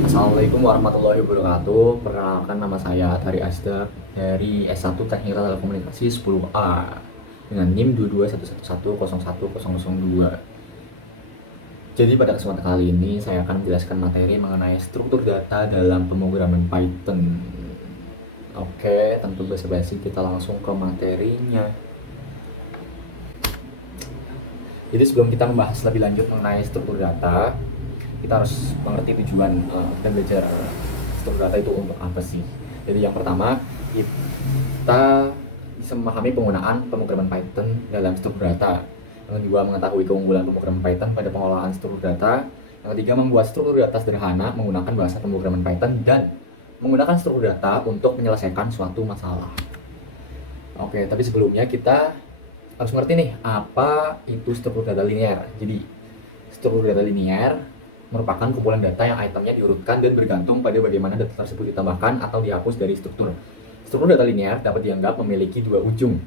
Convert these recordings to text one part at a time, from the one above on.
Assalamualaikum warahmatullahi wabarakatuh. Perkenalkan, nama saya Tari Asda dari S1 Teknik Telekomunikasi 10A dengan NIM 22111010002. Jadi pada kesempatan kali ini saya akan menjelaskan materi mengenai struktur data dalam pemrograman Python. Oke, tentu basa-basi kita langsung ke materinya. Jadi sebelum kita membahas lebih lanjut mengenai struktur data, kita harus mengerti tujuan dan belajar struktur data itu untuk apa sih. Jadi yang pertama, kita bisa memahami penggunaan pemrograman Python dalam struktur data. Yang kedua, mengetahui keunggulan pemrograman Python pada pengolahan struktur data. Yang ketiga, membuat struktur data sederhana menggunakan bahasa pemrograman Python dan menggunakan struktur data untuk menyelesaikan suatu masalah. Oke, tapi sebelumnya kita harus ngerti nih apa itu struktur data linear. Jadi struktur data linear merupakan kumpulan data yang itemnya diurutkan dan bergantung pada bagaimana data tersebut ditambahkan atau dihapus dari struktur. Struktur data linear dapat dianggap memiliki dua ujung,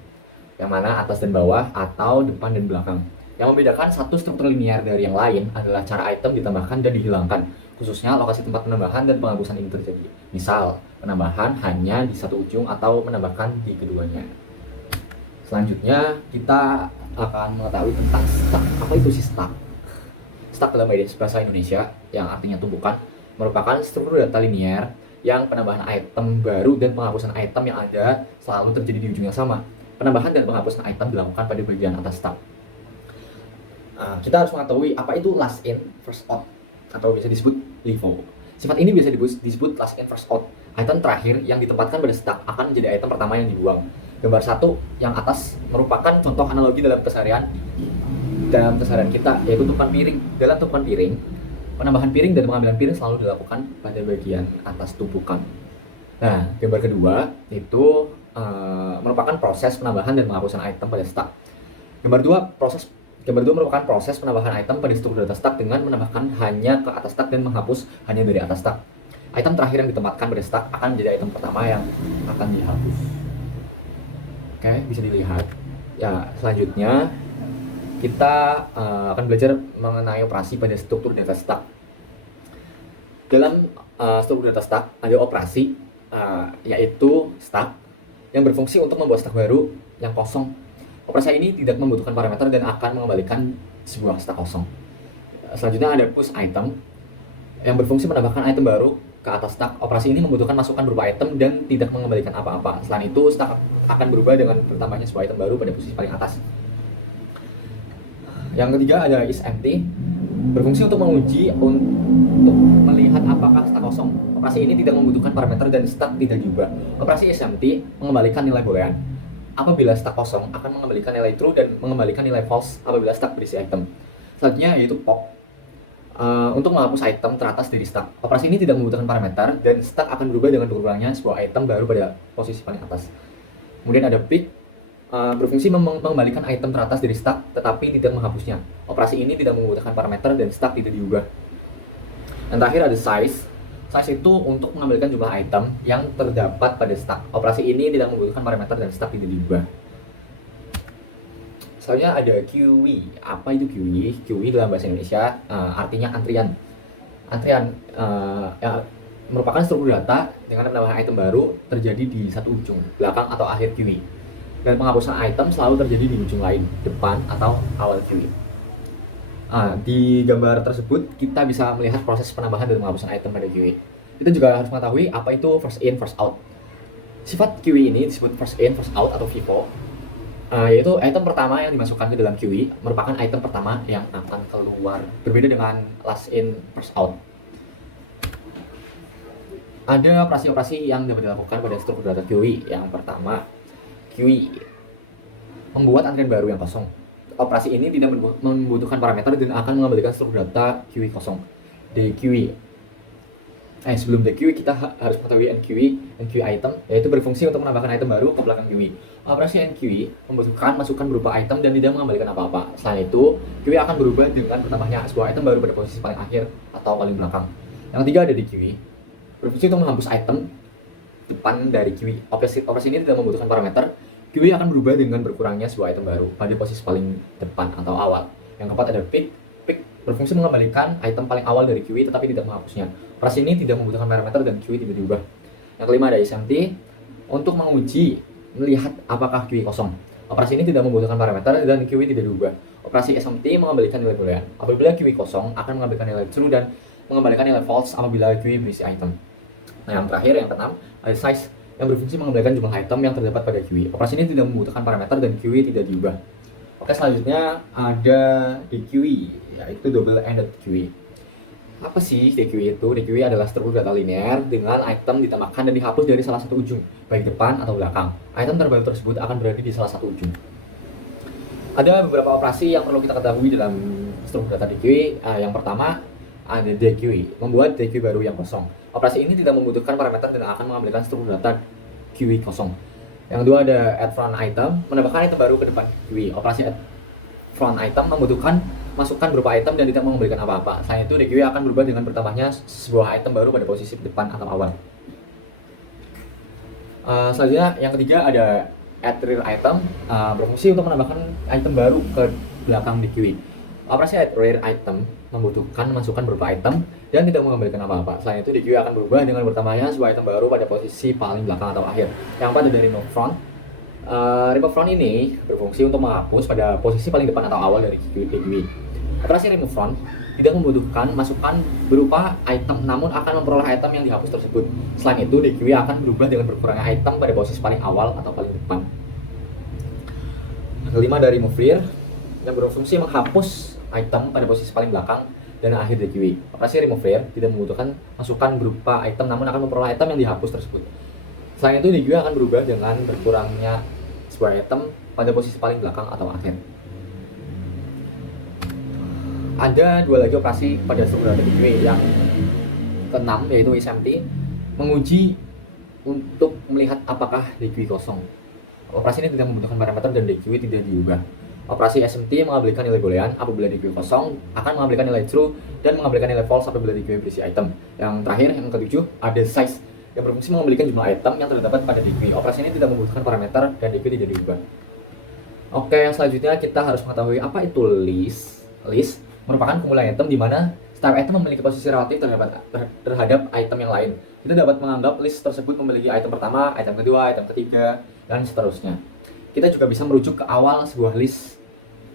yang mana atas dan bawah atau depan dan belakang. Yang membedakan satu struktur linear dari yang lain adalah cara item ditambahkan dan dihilangkan, khususnya lokasi tempat penambahan dan penghapusan ini terjadi. Misal, penambahan hanya di satu ujung atau menambahkan di keduanya. Selanjutnya, kita akan mengetahui tentang stack. Apa itu sih stack? Stack dalam bahasa Indonesia, yang artinya tumpukan, merupakan struktur data linear yang penambahan item baru dan penghapusan item yang ada selalu terjadi di ujung yang sama. Penambahan dan penghapusan item dilakukan pada bagian atas stack. Kita harus mengetahui apa itu last in, first out, atau bisa disebut LIFO. Sifat ini biasa disebut last in, first out. Item terakhir yang ditempatkan pada stack akan menjadi item pertama yang dibuang. Gambar 1 yang atas merupakan contoh analogi dalam keseharian kita, yaitu tumpukan piring. Dalam tumpukan piring, penambahan piring dan pengambilan piring selalu dilakukan pada bagian atas tumpukan. Nah, gambar kedua itu merupakan proses penambahan dan penghapusan item pada stack. Gambar 2 merupakan proses penambahan item pada struktur data stack dengan menambahkan hanya ke atas stack dan menghapus hanya dari atas stack. Item terakhir yang ditempatkan pada stack akan menjadi item pertama yang akan dihapus. Oke, bisa dilihat. Ya, selanjutnya kita akan belajar mengenai operasi pada struktur data stack. Dalam struktur data stack ada operasi yaitu stack yang berfungsi untuk membuat stack baru yang kosong. Operasi ini tidak membutuhkan parameter dan akan mengembalikan sebuah stack kosong. Selanjutnya ada push item yang berfungsi menambahkan item baru ke atas stack. Operasi ini membutuhkan masukan berupa item dan tidak mengembalikan apa-apa. Selain itu, stack akan berubah dengan bertambahnya sebuah item baru pada posisi paling atas. Yang ketiga ada isEmpty, berfungsi untuk menguji untuk melihat apakah stack kosong. Operasi ini tidak membutuhkan parameter dan stack tidak diubah. Operasi isEmpty mengembalikan nilai boolean. Apabila stack kosong akan mengembalikan nilai true dan mengembalikan nilai false apabila stack berisi item. Selanjutnya yaitu pop. Untuk menghapus item teratas dari stack. Operasi ini tidak membutuhkan parameter dan stack akan berubah dengan berubahnya sebuah item baru pada posisi paling atas. Kemudian ada pick, berfungsi mengembalikan item teratas dari stack tetapi tidak menghapusnya. Operasi ini tidak membutuhkan parameter dan stack tidak diubah. Yang terakhir ada size. Size itu untuk mengembalikan jumlah item yang terdapat pada stack. Operasi ini tidak membutuhkan parameter dan stack tidak diubah. Selanjutnya ada queue. Apa itu queue? Queue dalam bahasa Indonesia artinya antrian. Antrian merupakan struktur data dengan penambahan item baru terjadi di satu ujung, belakang atau akhir queue. Dan penghapusan item selalu terjadi di ujung lain, depan atau awal queue. Di gambar tersebut kita bisa melihat proses penambahan dan penghapusan item pada queue. Kita juga harus mengetahui apa itu first in, first out. Sifat queue ini disebut first in, first out atau FIFO. Yaitu item pertama yang dimasukkan ke dalam queue merupakan item pertama yang akan keluar, berbeda dengan last in first out. Ada operasi-operasi yang dapat dilakukan pada struktur data queue. Yang pertama, queue membuat antrian baru yang kosong. Operasi ini tidak membutuhkan parameter dan akan mengembalikan struktur data queue kosong. DQueue. Sebelum DQueue kita harus mengetahui enqueue item, yaitu berfungsi untuk menambahkan item baru ke belakang queue. Operasi enqueue membutuhkan masukan berupa item dan tidak mengembalikan apa-apa. Selain itu, queue akan berubah dengan bertambahnya sebuah item baru pada posisi paling akhir atau paling belakang. Yang ketiga ada DQueue, berfungsi untuk menghapus item depan dari queue. Operasi ini tidak membutuhkan parameter. Queue akan berubah dengan berkurangnya sebuah item baru pada posisi paling depan atau awal. Yang keempat ada pick, pick berfungsi mengembalikan item paling awal dari QE tetapi tidak menghapusnya. Operasi ini tidak membutuhkan parameter dan QE tidak diubah. Yang kelima ada SMT untuk menguji melihat apakah QE kosong. Operasi ini tidak membutuhkan parameter dan QE tidak diubah. Operasi SMT mengembalikan nilai boolean. Apabila QE kosong akan mengembalikan nilai true dan mengembalikan nilai false apabila QE berisi item. Nah, yang terakhir yang keenam ada size yang berfungsi mengembalikan jumlah item yang terdapat pada QE. Operasi ini tidak membutuhkan parameter dan QE tidak diubah. Oke, selanjutnya ada DQE, yaitu double ended QE. Apa sih DQE itu? DQE adalah struktur data linear dengan item ditambahkan dan dihapus dari salah satu ujung, baik depan atau belakang. Item terbaru tersebut akan berada di salah satu ujung. Ada beberapa operasi yang perlu kita ketahui dalam struktur data DQE. Yang pertama ada DQE, membuat DQE baru yang kosong. Operasi ini tidak membutuhkan parameter dan akan mengambilkan struktur data QE kosong. Yang kedua ada add front item, menambahkan item baru ke depan QE. Operasi add front item membutuhkan masukan berupa item dan tidak memberikan apa-apa. Selain itu, DQE akan berubah dengan bertambahnya sebuah item baru pada posisi depan atau awal. Selanjutnya, yang ketiga ada add rear item, berfungsi untuk menambahkan item baru ke belakang DQE. Operasi add rear item membutuhkan masukan berupa item dan tidak mengembalikan apa-apa. Selain itu, DQE akan berubah dengan bertambahnya sebuah item baru pada posisi paling belakang atau akhir. Yang keempat ada remove front. Remove front ini berfungsi untuk menghapus pada posisi paling depan atau awal dari DQE. Operasi remove front tidak membutuhkan masukan berupa item, namun akan memperoleh item yang dihapus tersebut. Selain itu, DQE akan berubah dengan berkurangnya item pada posisi paling awal atau paling depan. Kelima dari remove rear yang berfungsi menghapus item pada posisi paling belakang dan akhir DQE. Operasi remove rear tidak membutuhkan masukan berupa item, namun akan memperoleh item yang dihapus tersebut. Selain itu, DQE akan berubah dengan berkurangnya sebuah item pada posisi paling belakang atau akhir. Ada dua lagi operasi pada struktur data DQE. Yang keenam yaitu SMT, menguji untuk melihat apakah DQE kosong. Operasi ini tidak membutuhkan parameter dan DQE tidak diubah. Operasi SMT mengambilkan nilai boolean apabila DQE kosong, akan mengambilkan nilai true dan mengambilkan nilai false apabila DQE berisi item. Yang terakhir, yang ketujuh, ada size yang berfungsi mengambilkan jumlah item yang terdapat pada DQE. Operasi ini tidak membutuhkan parameter dan DQE tidak diubah. Oke, yang selanjutnya kita harus mengetahui apa itu list. List merupakan kumpulan item di mana setiap item memiliki posisi relatif terhadap item yang lain. Kita dapat menganggap list tersebut memiliki item pertama, item kedua, item ketiga, dan seterusnya. Kita juga bisa merujuk ke awal sebuah list,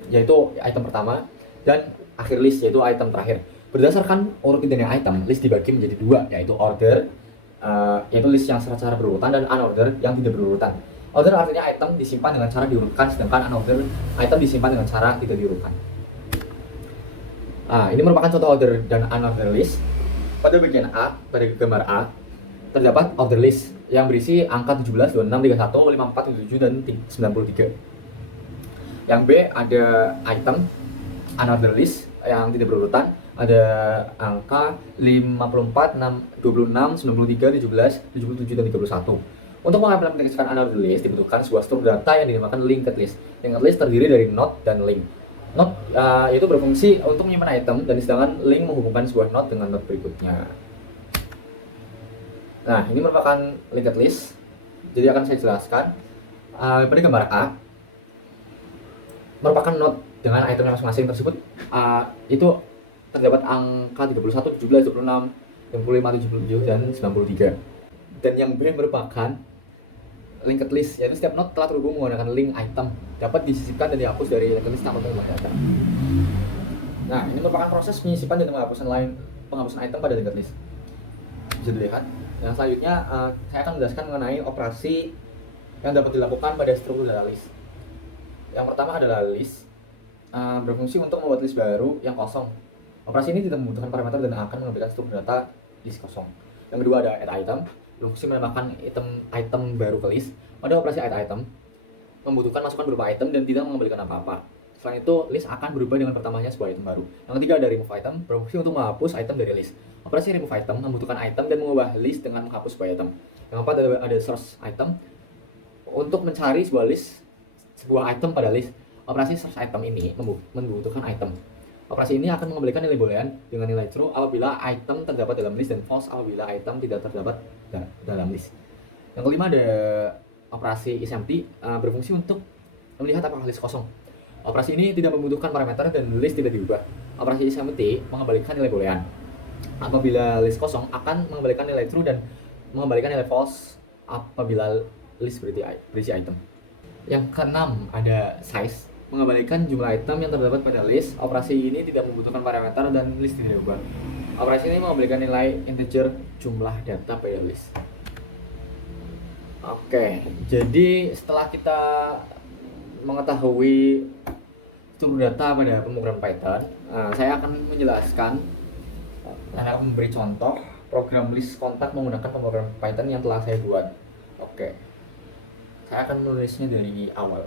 yaitu item pertama, dan akhir list, yaitu item terakhir. Berdasarkan urutannya item, list dibagi menjadi dua, yaitu order, yaitu list yang secara berurutan, dan unorder yang tidak berurutan. Order artinya item disimpan dengan cara diurutkan, sedangkan unorder item disimpan dengan cara tidak diurutkan. Ini merupakan contoh order dan unorder list. Pada bagian A, pada gambar A, terdapat order list yang berisi angka 17, 26, 31, 54, 57, dan 93. Yang B ada item unorder list yang tidak berurutan, ada angka 54, 26, 93, 17, 77, dan 31. Untuk mengimplementasikan unorder list dibutuhkan sebuah struktur data yang dinamakan linked list. Linked list terdiri dari node dan link. Node itu berfungsi untuk menyimpan item, dan sedangkan link menghubungkan sebuah node dengan node berikutnya. Nah, ini merupakan linked list. Jadi akan saya jelaskan. Pada gambar A merupakan node dengan itemnya masing-masing tersebut. Itu terdapat angka 31, 17, 26, 55, 77, dan 93. Dan yang B merupakan linked list, yaitu setiap node telah terhubung menggunakan link item dapat disisipkan dan dihapus dari linked list tanpa mengubah data. Nah, ini merupakan proses penyisipan dan penghapusan item pada linked list. Bisa dilihat. Yang selanjutnya, saya akan menjelaskan mengenai operasi yang dapat dilakukan pada struktur data list. Yang pertama adalah list, berfungsi untuk membuat list baru yang kosong. Operasi ini tidak membutuhkan parameter dan akan mengambilkan struktur data list kosong. Yang kedua ada add item, berfungsi menambahkan item baru ke list. Pada operasi add item, membutuhkan masukan berupa item dan tidak mengembalikan apa-apa. Selain itu, list akan berubah dengan pertamanya sebuah item baru. Yang ketiga ada remove item, berfungsi untuk menghapus item dari list. Operasi remove item membutuhkan item dan mengubah list dengan menghapus sebuah item. Yang keempat ada search item, untuk mencari sebuah item pada list. Operasi search item ini membutuhkan item. Operasi ini akan mengembalikan nilai boolean dengan nilai true apabila item terdapat dalam list dan false apabila item tidak terdapat dalam list. Yang kelima ada operasi isempty, berfungsi untuk melihat apakah list kosong. Operasi ini tidak membutuhkan parameter dan list tidak diubah. operasi SMT mengembalikan nilai boolean. Apabila list kosong akan mengembalikan nilai true dan mengembalikan nilai false apabila list berisi item. Yang keenam ada size, mengembalikan jumlah item yang terdapat pada list. Operasi ini tidak membutuhkan parameter dan list tidak diubah. Operasi ini mengembalikan nilai integer jumlah data pada list. Oke, jadi setelah kita mengetahui struktur data pada pemrograman Python, saya akan menjelaskan, saya akan memberi contoh program list kontak menggunakan pemrograman Python yang telah saya buat. Oke, saya akan menulisnya dari awal.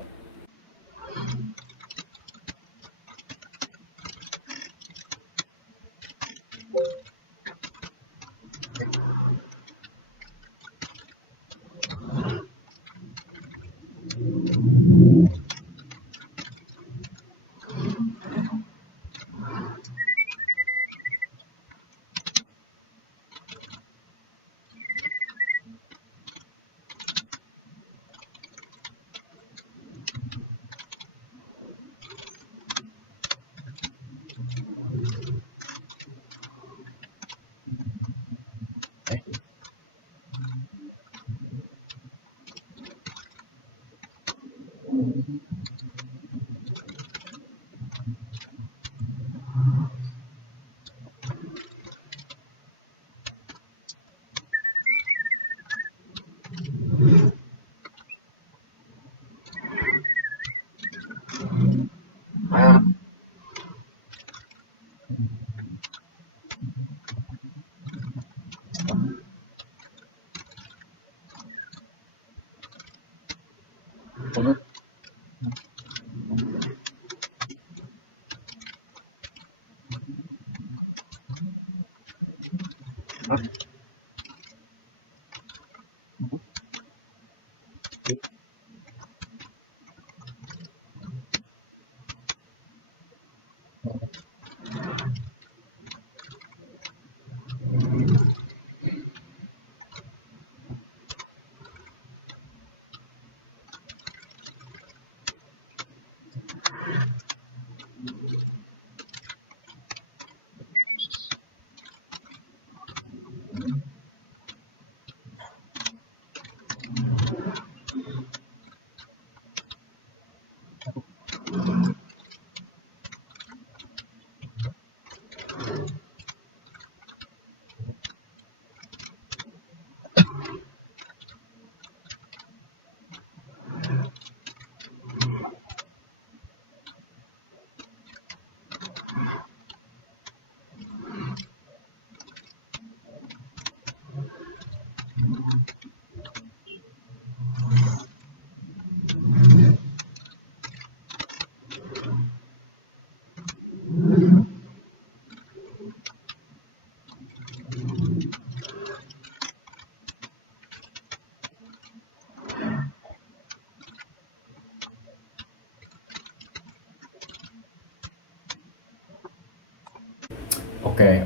Oke,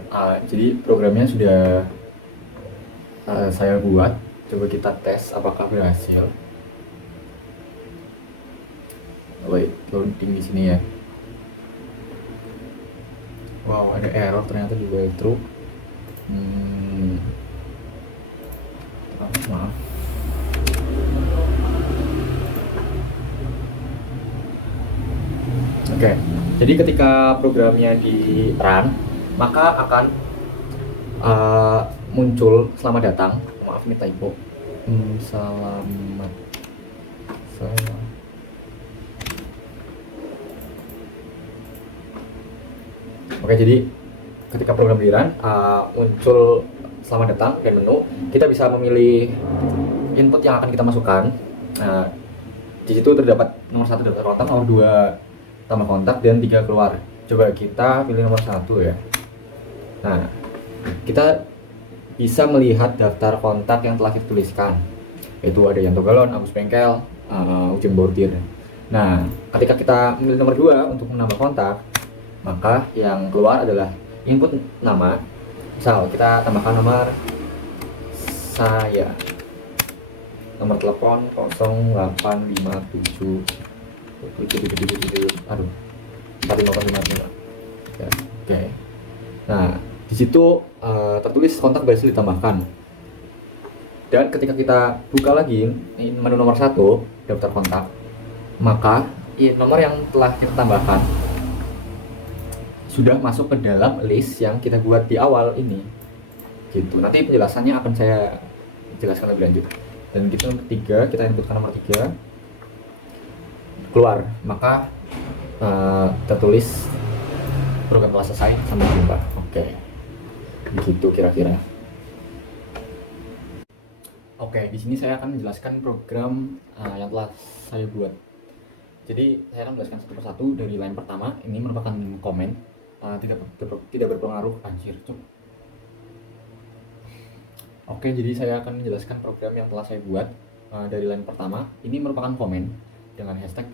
jadi programnya sudah saya buat. Coba kita tes apakah berhasil. Wait, loading di sini ya. Wow, ada error ternyata juga true. Maaf. Oke, jadi ketika programnya di run, maka akan muncul selamat datang. Maaf ini typo. Selamat. Oke, jadi ketika program di run, muncul selamat datang dan menu. Kita bisa memilih input yang akan kita masukkan. Di situ terdapat nomor 1 daftar kontak, nomor 2 tambah kontak, dan 3 keluar. Coba kita pilih nomor 1 ya. Nah, kita bisa melihat daftar kontak yang telah kita tuliskan, yaitu ada Yanto Galon, Agus Bengkel, Ujian Bordir. Nah, ketika kita memilih nomor 2 untuk menambah kontak, maka yang keluar adalah input nama. Misal kita tambahkan nomor saya, nomor telepon 0857 aduh 4555 ya. Oke. Nah, di situ tertulis kontak berhasil ditambahkan. Dan ketika kita buka lagi menu nomor 1 daftar kontak, maka nomor yang telah kita tambahkan sudah masuk ke dalam list yang kita buat di awal ini. Gitu. Nanti penjelasannya akan saya jelaskan lebih lanjut. Dan gitu nomor 3, kita inputkan nomor 3, keluar, maka tertulis program telah selesai, sampai jumpa. Oke, begitu kira-kira. Oke, di sini saya akan menjelaskan program yang telah saya buat. Jadi saya akan menjelaskan satu persatu. Dari line pertama ini merupakan komen, tidak berpengaruh. Oke, jadi saya akan menjelaskan program yang telah saya buat. Dari line pertama ini merupakan komen dengan hashtag.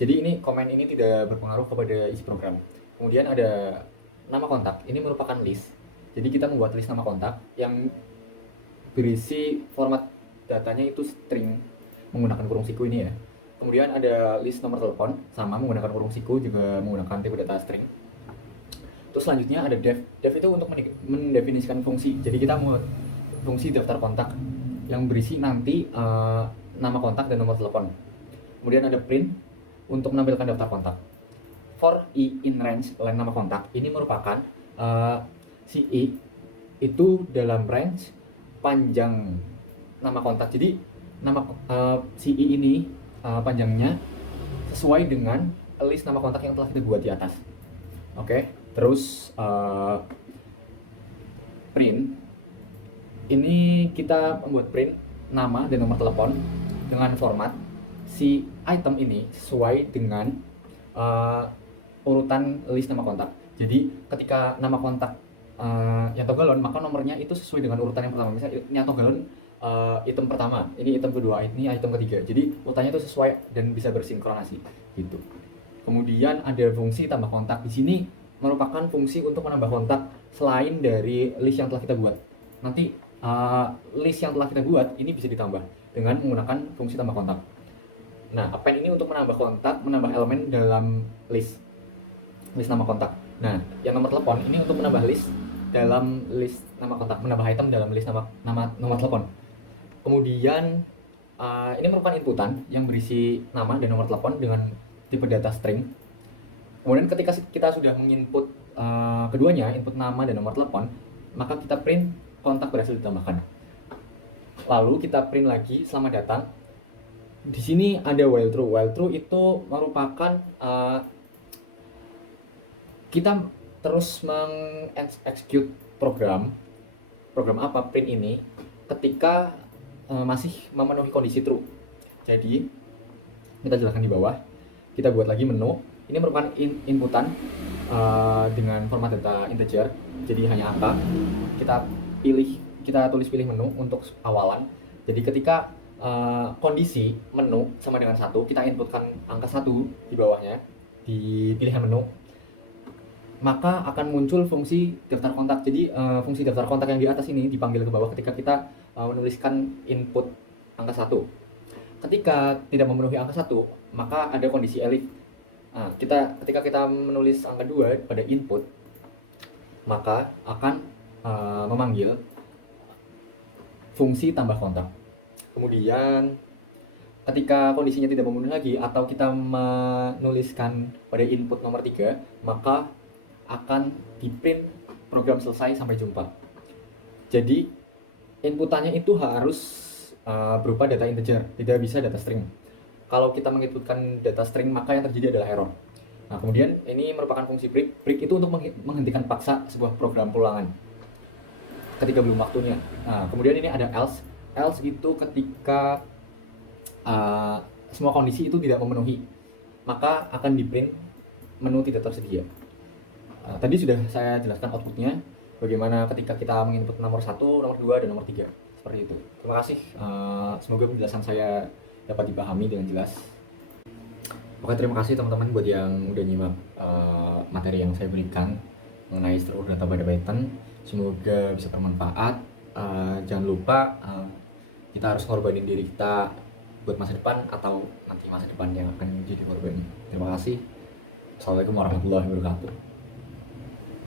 Jadi ini komen ini tidak berpengaruh kepada isi program. Kemudian ada nama kontak, ini merupakan list. Jadi kita membuat list nama kontak yang berisi format datanya itu string menggunakan kurung siku ini ya. Kemudian ada list nomor telepon, sama menggunakan kurung siku, juga menggunakan tipe data string. Terus selanjutnya ada def. Def itu untuk mendefinisikan fungsi. Jadi kita mau fungsi daftar kontak yang berisi nanti nama kontak dan nomor telepon. Kemudian ada print untuk menampilkan daftar kontak. For i in range line nama kontak, ini merupakan si i itu dalam range panjang nama kontak. Jadi nama si i ini panjangnya sesuai dengan list nama kontak yang telah kita buat di atas. Oke, terus print ini kita membuat print nama dan nomor telepon dengan format si item ini sesuai dengan urutan list nama kontak. Jadi ketika nama kontak Nyato Galon, maka nomornya itu sesuai dengan urutan yang pertama. Misalnya Nyato Galon item pertama, ini item kedua, ini item ketiga. Jadi urutannya itu sesuai dan bisa bersinkronasi gitu. Kemudian ada fungsi tambah kontak. Di sini merupakan fungsi untuk menambah kontak selain dari list yang telah kita buat. Nanti list yang telah kita buat ini bisa ditambah dengan menggunakan fungsi tambah kontak. Nah, append ini untuk menambah kontak, menambah elemen dalam list nama kontak. Nah, yang nomor telepon ini untuk menambah list dalam list nama kontak, menambah item dalam list nama nomor telepon. Kemudian ini merupakan inputan yang berisi nama dan nomor telepon dengan tipe data string. Kemudian ketika kita sudah menginput keduanya, input nama dan nomor telepon, maka kita print kontak berhasil ditambahkan. Lalu kita print lagi selamat datang. Di sini ada while true. While true itu merupakan kita terus mengexecute program apa print ini ketika masih memenuhi kondisi true. Jadi kita jelaskan di bawah, kita buat lagi menu. Ini merupakan inputan dengan format data integer, jadi hanya angka. Kita tulis pilih menu untuk awalan. Jadi ketika kondisi menu sama dengan 1, kita inputkan angka 1 di bawahnya di pilihan menu, maka akan muncul fungsi daftar kontak. Jadi fungsi daftar kontak yang di atas ini dipanggil ke bawah ketika kita menuliskan input angka 1. Ketika tidak memenuhi angka 1, maka ada kondisi elif. Nah, ketika kita menulis angka 2 pada input, maka akan memanggil fungsi tambah kontak. Kemudian ketika kondisinya tidak memenuhi lagi atau kita menuliskan pada input nomor 3, maka akan di-print program selesai sampai jumpa. Jadi inputannya itu harus berupa data integer, tidak bisa data string. Kalau kita menginputkan data string, maka yang terjadi adalah error. Nah, kemudian ini merupakan fungsi break. Break itu untuk menghentikan paksa sebuah program pulangan ketika belum waktunya. Nah, kemudian ini ada else. Else itu ketika semua kondisi itu tidak memenuhi, maka akan di-print menu tidak tersedia. Tadi sudah saya jelaskan outputnya, bagaimana ketika kita menginput nomor 1, nomor 2, dan nomor 3. Seperti itu. Terima kasih. Semoga penjelasan saya dapat dipahami dengan jelas. Oke, terima kasih teman-teman buat yang udah nyimak materi yang saya berikan mengenai struktur data pada Python. Semoga bisa bermanfaat. Jangan lupa kita harus ngorbanin diri kita buat masa depan atau nanti masa depan yang akan jadi korban. Terima kasih. Assalamualaikum warahmatullahi wabarakatuh.